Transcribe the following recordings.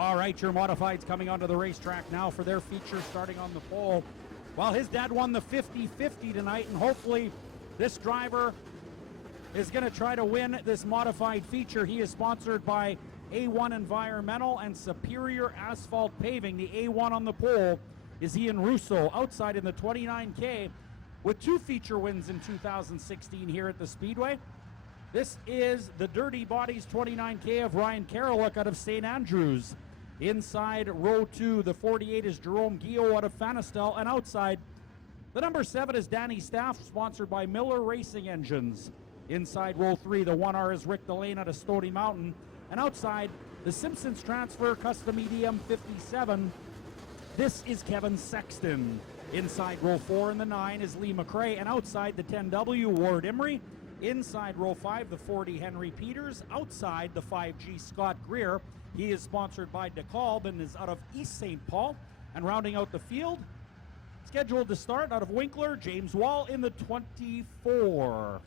All right, your modifieds coming onto the racetrack now for their feature starting on the pole. Well, his dad won the 50-50 tonight, and hopefully this driver is going to try to win this modified feature. He is sponsored by A1 Environmental and Superior Asphalt Paving. The A1 on the pole is Ian Russo, outside in the 29K with 2 feature wins in 2016 here at the Speedway. This is the Dirty Bodies 29K of Ryan Karoluk out of St. Andrews. Inside row 2, the 48 is Jerome Guillot out of Fanistel, and outside, the number 7 is Danny Staff, sponsored by Miller Racing Engines. Inside row 3, the 1R is Rick Delane out of Stony Mountain, and outside, the Simpsons transfer custom EDM 57. This is Kevin Sexton. Inside row 4 and the 9 is Lee McRae, and outside the 10W, Ward Emery. Inside row 5, the 40 Henry Peters. Outside the 5G, Scott Greer. He is sponsored by DeKalb and is out of East St. Paul. And rounding out the field, scheduled to start out of Winkler, James Wall in the 24.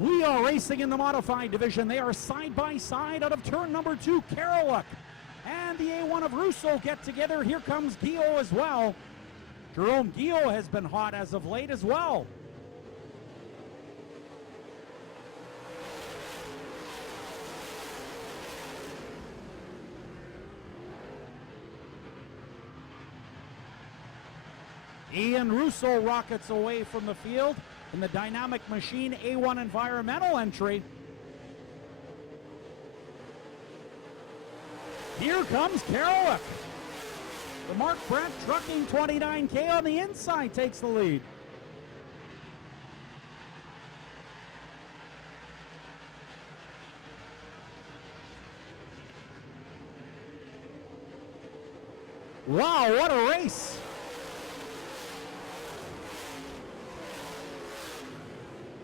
We are racing in the modified division. They are side by side out of turn number 2. Karoluk and the A1 of Russo get together. Here comes Guillot as well. Jerome Guillot has been hot as of late as well. Ian Russo rockets away from the field in the Dynamic Machine A1 Environmental entry. Here comes Karoluk. The Mark Brent Trucking 29K on the inside takes the lead. Wow, what a race!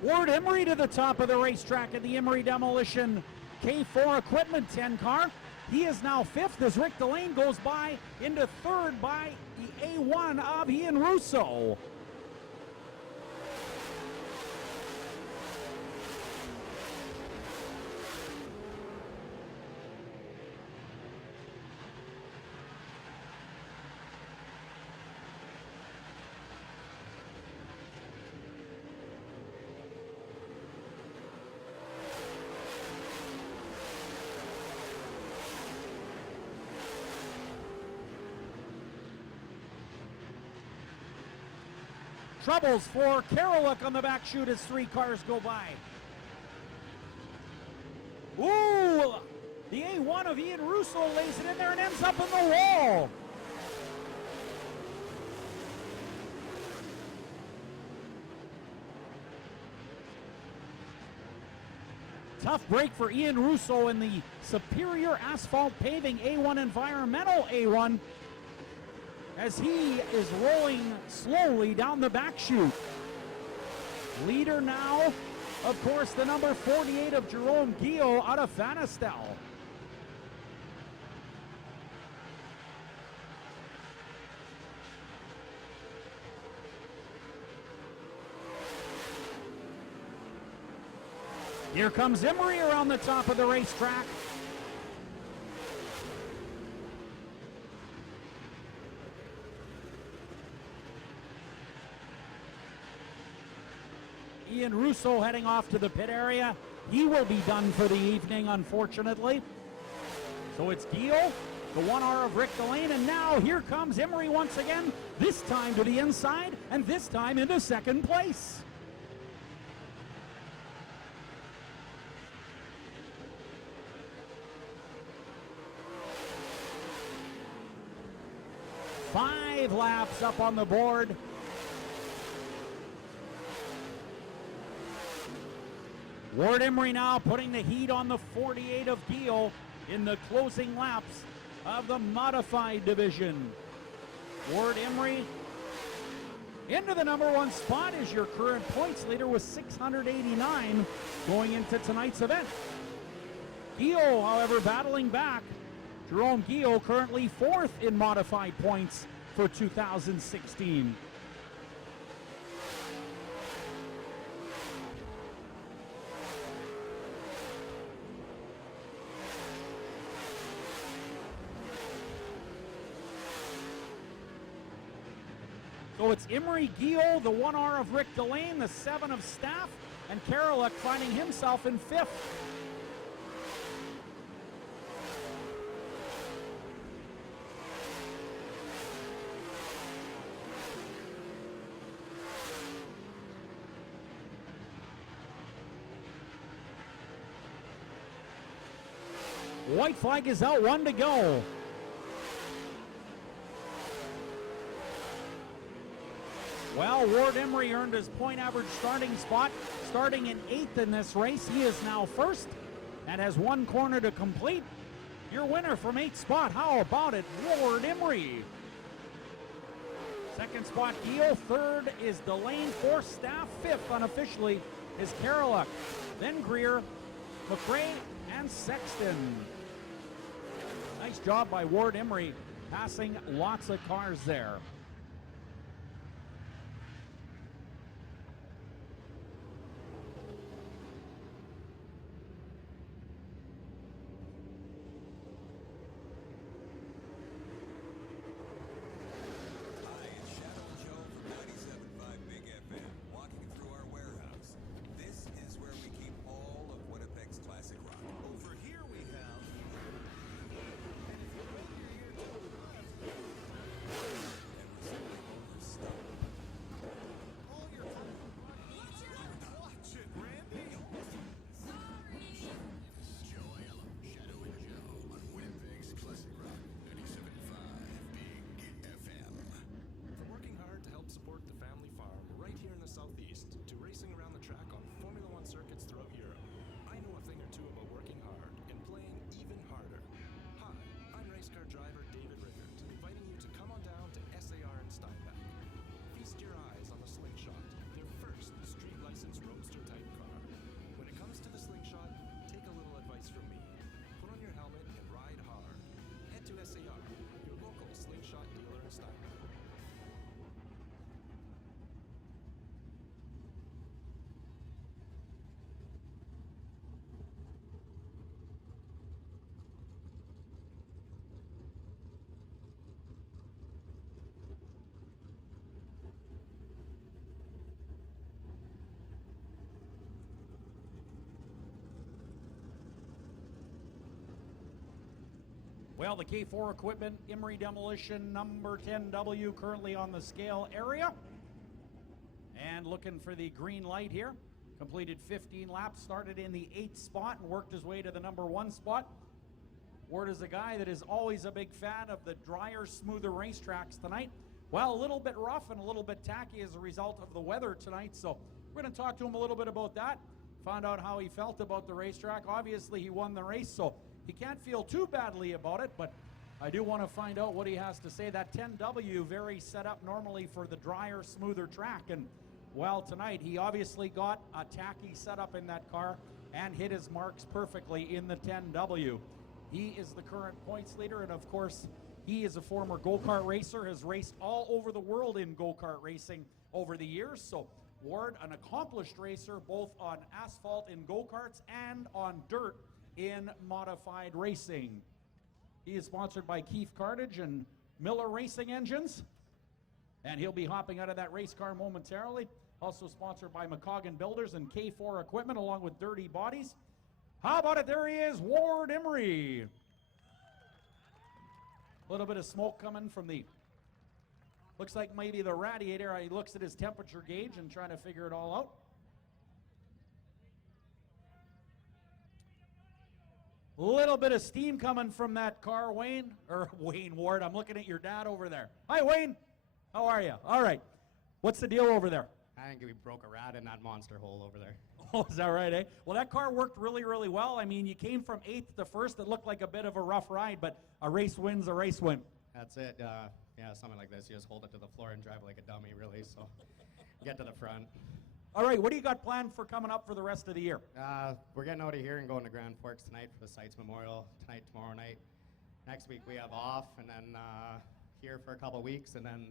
Ward Emery to the top of the racetrack at the Emery Demolition K4 Equipment 10 car. He is now 5th as Rick Delane goes by into 3rd by the A1 of Ian Russo. Troubles for Karoluk on the back chute as 3 cars go by. Ooh! The A1 of Ian Russo lays it in there and ends up in the wall. Tough break for Ian Russo in the Superior Asphalt Paving A1 Environmental A1, as he is rolling slowly down the back chute. Leader now, of course, the number 48 of Jerome Guillot out of Fanistel. Here comes Emery around the top of the racetrack. Ian Russo heading off to the pit area. He will be done for the evening, unfortunately. So it's Guillot, the 1R of Rick Delane, and now here comes Emery once again, this time to the inside, and this time into 2nd place. Five laps up on the board. Ward Emery now putting the heat on the 48 of Guillot in the closing laps of the modified division. Ward Emery into the number 1 spot is your current points leader with 689 going into tonight's event. Guillot, however, battling back. Jerome Guillot currently 4th in modified points for 2016. So it's Emery Guillot, the 1R of Rick Delane, the 7 of Staff, and Karoluk finding himself in 5th. White flag is out, 1 to go. Well, Ward Emery earned his point average starting spot, starting in 8th in this race. He is now 1st and has 1 corner to complete. Your winner from 8th spot, how about it, Ward Emery? 2nd spot, Guillot. 3rd is Delane. 4th, Staff. 5th, unofficially, is Karoluk. Then Greer, McRae, and Sexton. Nice job by Ward Emery, passing lots of cars there. Well, the K4 equipment, Emery Demolition, number 10W, currently on the scale area. And looking for the green light here. Completed 15 laps, started in the 8th spot and worked his way to the number 1 spot. Ward is a guy that is always a big fan of the drier, smoother racetracks tonight. Well, a little bit rough and a little bit tacky as a result of the weather tonight, so we're going to talk to him a little bit about that. Find out how he felt about the racetrack. Obviously, he won the race, so he can't feel too badly about it, but I do want to find out what he has to say. That 10W, very set up normally for the drier, smoother track, and well, tonight he obviously got a tacky setup in that car and hit his marks perfectly in the 10W. He is the current points leader, and of course, he is a former go-kart racer, has raced all over the world in go-kart racing over the years. So Ward, an accomplished racer, both on asphalt in go-karts and on dirt in modified racing. He is sponsored by Keith Cartage and Miller Racing Engines, and he'll be hopping out of that race car momentarily. Also sponsored by McCoggan Builders and K4 Equipment, along with Dirty Bodies. How about it? There he is, Ward Emery. A little bit of smoke coming from the, looks like maybe the radiator. He looks at his temperature gauge and trying to figure it all out. A little bit of steam coming from that car, Wayne Ward. I'm looking at your dad over there. Hi, Wayne. How are you? All right. What's the deal over there? I think we broke a rat in that monster hole over there. Oh, is that right, eh? Well, that car worked really, really well. I mean, you came from 8th to 1st. It looked like a bit of a rough ride, but a race win's a race win. That's it. Yeah, something like this. You just hold it to the floor and drive like a dummy, really. So get to the front. All right, what do you got planned for coming up for the rest of the year? We're getting out of here and going to Grand Forks tonight for the Sites Memorial tonight, tomorrow night. next week we have off, and then here for a couple weeks, and then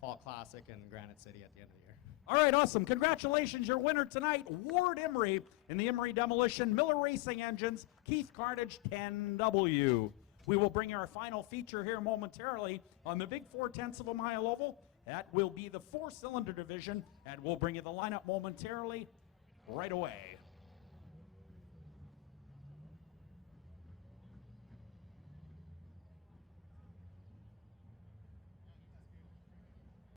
Fall Classic in Granite City at the end of the year. All right, awesome. Congratulations. Your winner tonight, Ward Emery in the Emery Demolition, Miller Racing Engines, Keith Cartage 10W. We will bring our final feature here momentarily on the big 4/10 of a mile oval. That will be the 4-cylinder division, and we'll bring you the lineup momentarily right away.